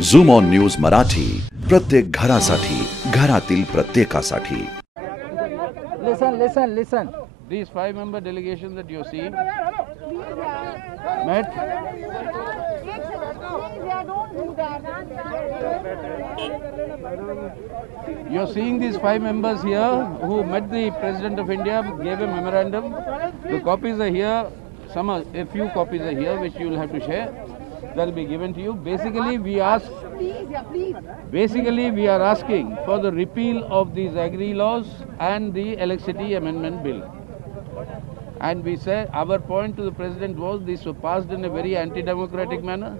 झूम on news Marathi, प्रत्येक घरासाठी, घरातील प्रत्येकासाठी. Listen. These 5-member delegation that you're seeing met. You're seeing these 5 members here who met the President of India, gave a memorandum. The copies are here. A few copies are here which you will have to share. That will be given to you. Basically, we are asking for the repeal of these agri laws and the Electricity Amendment Bill. And we said our point to the President was this was passed in a very anti-democratic manner,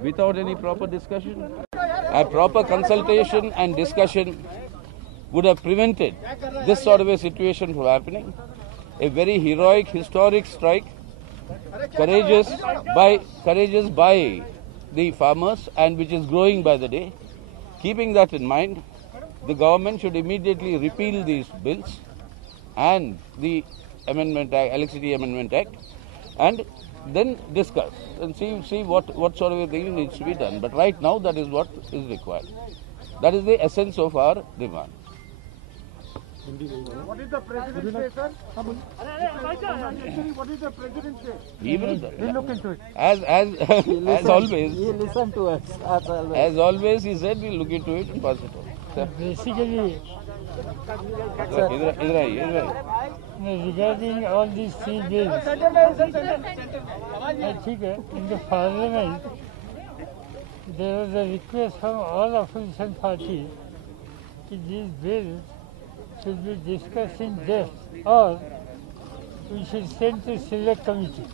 without any proper discussion. A proper consultation and discussion would have prevented this sort of a situation from happening. A very heroic, historic strike, courageous by the farmers, and which is growing by the day. Keeping that in mind, the government should immediately repeal these bills and the Electricity Amendment Act, and then discuss and see what sort of a thing needs to be done. But right now, that is what is required. That is the essence of our demand. What is the President say, sir? What is the President say? He will look into it. As always. He listened to us. As always, he said we'll look into it and pass it on. Sir. Basically, regarding all these 3 bills, I think in the Parliament there was a request from all opposition parties that these bills should be discussed in depth, or we should send to select committee,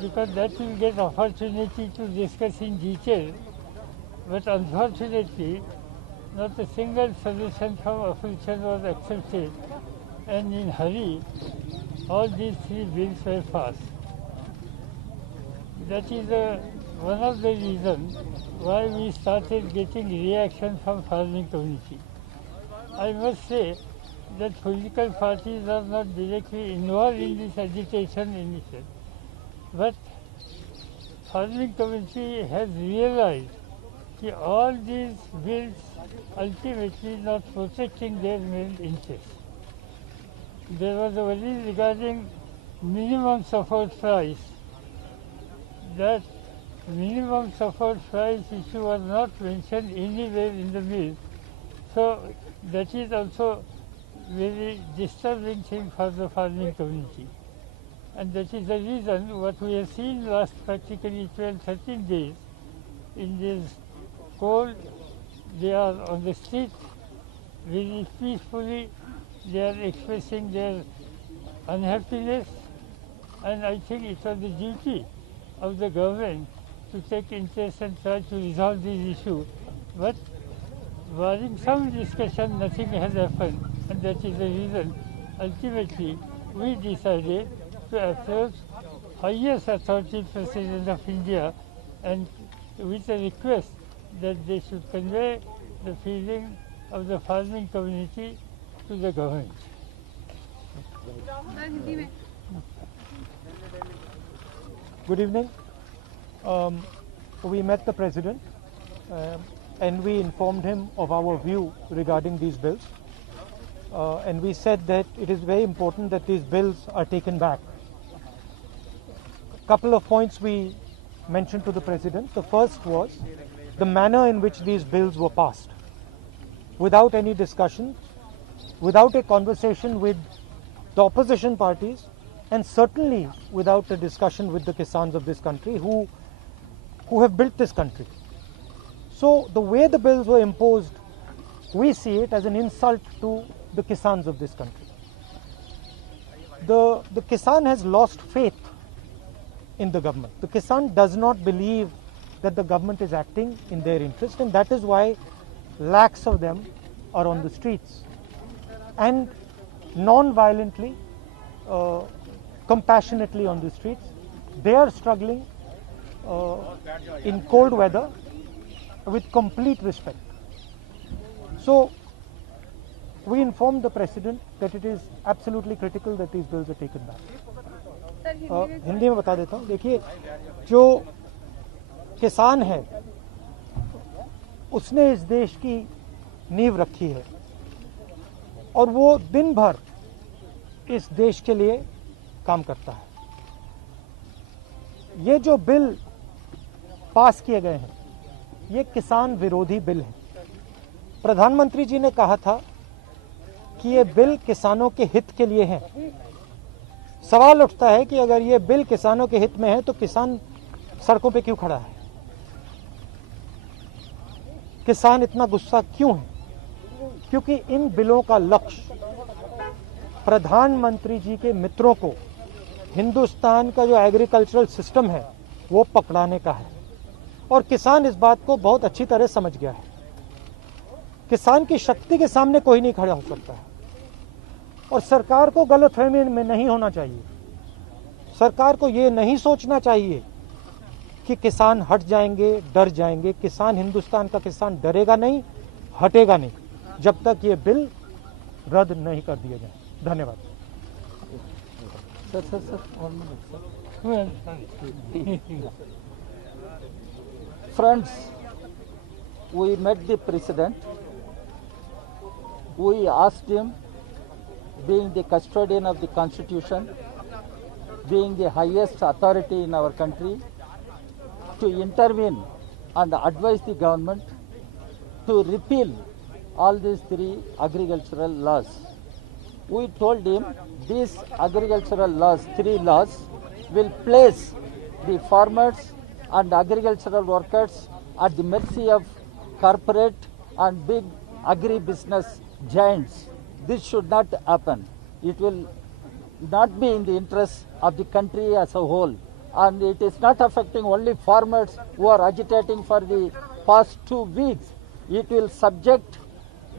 because that will get opportunity to discuss in detail. But unfortunately, not a single suggestion from opposition was accepted, and in hurry, all these 3 bills were passed. That is one of the reasons why we started getting reaction from farming community. I must say that political parties are not directly involved in this agitation initiative, but farming community has realized that all these bills ultimately not protecting their main interests. There was a worry regarding minimum support price. That minimum support price issue was not mentioned anywhere in the bill. So that is also very disturbing thing for the farming community. And that is the reason what we have seen last practically 12-13 days in this cold. They are on the street very peacefully. They are expressing their unhappiness, and I think it was the duty of the government to take interest and try to resolve these issues. But barring some discussion, nothing has happened, and that is the reason ultimately we decided to approach highest authority, President of India, and with a request that they should convey the feeling of the farming community to the government. Good evening. We met the President and we informed him of our view regarding these bills. And we said that it is very important that these bills are taken back. A couple of points we mentioned to the President. The first was the manner in which these bills were passed, without any discussion, without a conversation with the opposition parties, and certainly without a discussion with the Kisans of this country who have built this country. So the way the bills were imposed, we see it as an insult to the Kisans of this country. The Kisan has lost faith in the government. The Kisan does not believe that the government is acting in their interest, and that is why lakhs of them are on the streets. And non-violently, compassionately on the streets. They are struggling in cold weather with complete respect. So we informed the President that it is absolutely critical that these bills are taken back. Hindi में बता देता हूँ. देखिए, जो किसान है उसने इस देश की नींव रखी है और वो दिन भर इस देश के लिए काम करता है। ये जो बिल पास किए गए हैं ये किसान विरोधी बिल है। प्रधानमंत्री जी ने कहा था कि ये बिल किसानों के हित के लिए है। सवाल उठता है कि अगर ये बिल किसानों के हित में है तो किसान सड़कों पे क्यों खड़ा है? किसान इतना गुस्सा क्यों है? क्योंकि इन बिलों का लक्ष्य प्रधानमंत्री जी के मित्रों को हिंदुस्तान का जो एग्रीकल्चरल सिस्टम है वो पकड़ाने का है और किसान इस बात को बहुत अच्छी तरह समझ गया है। किसान की शक्ति के सामने कोई नहीं खड़ा हो सकता है और सरकार को गलतफहमी में नहीं होना चाहिए। सरकार को ये नहीं सोचना चाहिए कि किसान हट जाएंगे, डर जाएंगे। किसान, हिंदुस्तान का किसान डरेगा नहीं, हटेगा नहीं जब तक ये बिल रद्द नहीं कर दिए जाए। धन्यवाद। Friends, we met the President. We asked him, being the custodian of the Constitution, being the highest authority in our country, to intervene and advise the government to repeal all these 3 agricultural laws. We told him these agricultural laws, 3 laws, will place the farmers and agricultural workers at the mercy of corporate and big agri-business giants. This should not happen. It will not be in the interest of the country as a whole. And it is not affecting only farmers who are agitating for the past 2 weeks. It will subject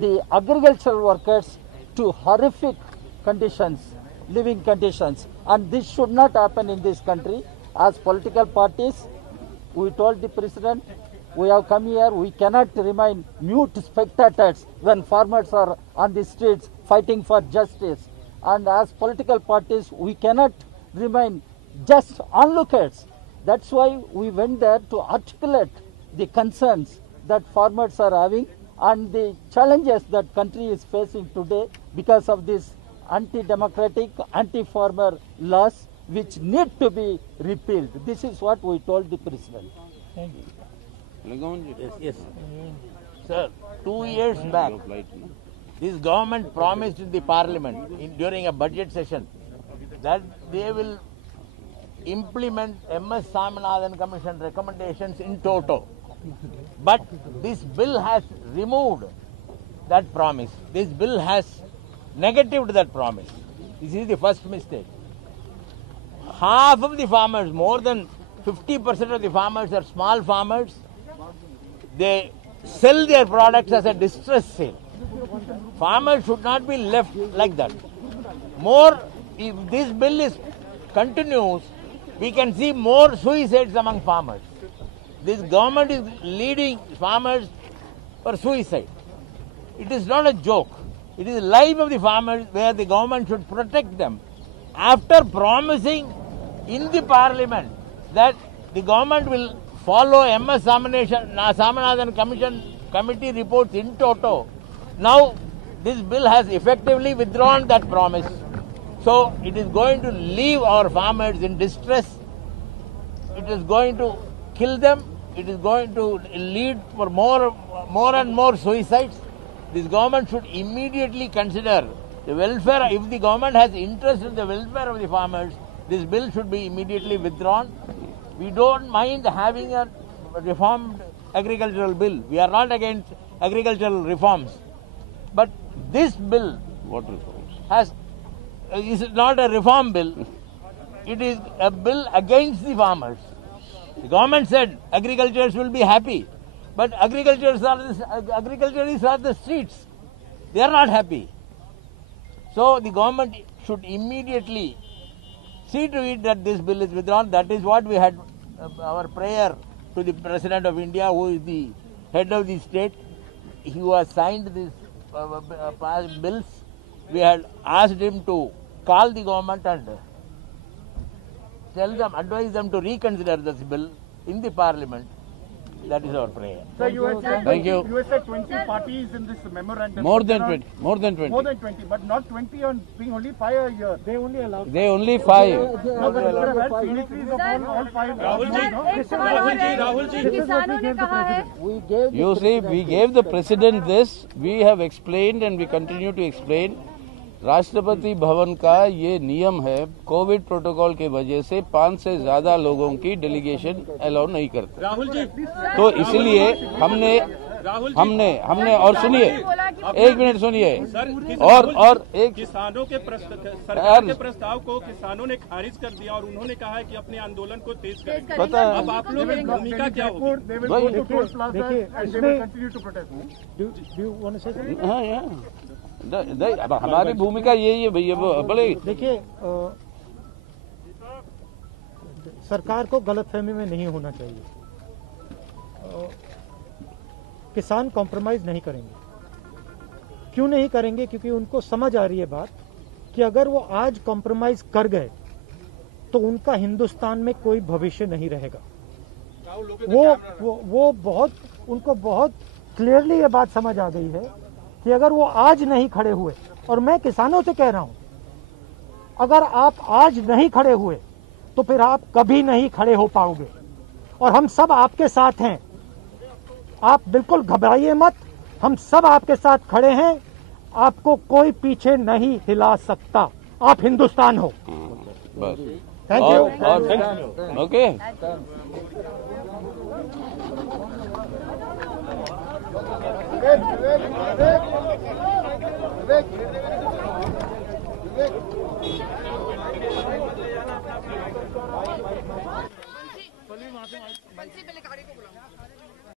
the agricultural workers to horrific conditions, living conditions. And this should not happen in this country. As political parties, we told the President, we have come here, we cannot remain mute spectators when farmers are on the streets fighting for justice. And as political parties, we cannot remain just onlookers. That's why we went there to articulate the concerns that farmers are having and the challenges that country is facing today because of these anti-democratic, anti-farmer laws which need to be repealed. This is what we told the President. Thank you. Yes. Sir, 2 years back, this government promised in the parliament during a budget session that they will implement MS Swaminathan Commission recommendations in toto. But this bill has removed that promise. This bill has negatived that promise. This is the first mistake. Half of the farmers, more than 50% of the farmers are small farmers. They sell their products as a distress sale. Farmers should not be left like that. More, if this bill continues, we can see more suicides among farmers. This government is leading farmers for suicide. It is not a joke. It is the life of the farmers where the government should protect them. After promising in the parliament that the government will follow MS Swaminathan committee reports in toto, now this bill has effectively withdrawn that promise. So it is going to leave our farmers in distress. It is going to kill them. It is going to lead for more and more suicides. This government should immediately consider the welfare. If the government has interest in the welfare of the farmers, this bill should be immediately withdrawn. We don't mind having a reformed agricultural bill. We are not against agricultural reforms. But this bill is not a reform bill. It is a bill against the farmers. The government said agriculturists will be happy. But agriculturists are the streets. They are not happy. So the government should immediately see to it that this bill is withdrawn. That is what we had our prayer to the President of India, who is the head of the state. He who has signed these bills. We had asked him to call the government and tell them, advise them to reconsider this bill in the parliament. That is our prayer. Sir, you had said, Thank you. You had said 20 parties in this memorandum. More than 20. More than 20. More than 20, but not 20 on being only 5 a year. They only allow. They only 5. No, but you could have had signatories of all 5. एक सवाल और है कि किसानों ने कहा है We gave You see, we gave the president this. We have explained and we continue to explain. Rashtrapati Bhavan का ये नियम है, कोविड प्रोटोकॉल के वजह से 5 से ज्यादा लोगों की डेलीगेशन अलाउ नहीं करते। राहुल जी, तो इसलिए हमने और सुनिए, एक मिनट सुनिए, और एक किसानों के सरकार के प्रस्ताव को किसानों ने खारिज कर दिया और उन्होंने कहा है कि अपने आंदोलन को तेज करें। पता है। अब आप लोगों की भूमिका क्या होगी? अब हमारी भूमिका यही है भैया, बड़े देखिए, सरकार को गलतफहमी में नहीं होना चाहिए। किसान कॉम्प्रोमाइज नहीं करेंगे। क्यों नहीं करेंगे? क्योंकि उनको समझ आ रही है बात कि अगर वो आज कॉम्प्रोमाइज कर गए तो उनका हिंदुस्तान में कोई भविष्य नहीं रहेगा। वो बहुत, उनको बहुत क्लियरली ये बात समझ आ गई है कि अगर वो आज नहीं खड़े हुए, और मैं किसानों से कह रहा हूं, अगर आप आज नहीं खड़े हुए तो फिर आप कभी नहीं खड़े हो पाओगे। और हम सब आपके साथ हैं, आप बिल्कुल घबराइए मत, हम सब आपके साथ खड़े हैं, आपको कोई पीछे नहीं हिला सकता। आप हिंदुस्तान हो। बस। Thank you. ओके। पहले गाड़ी को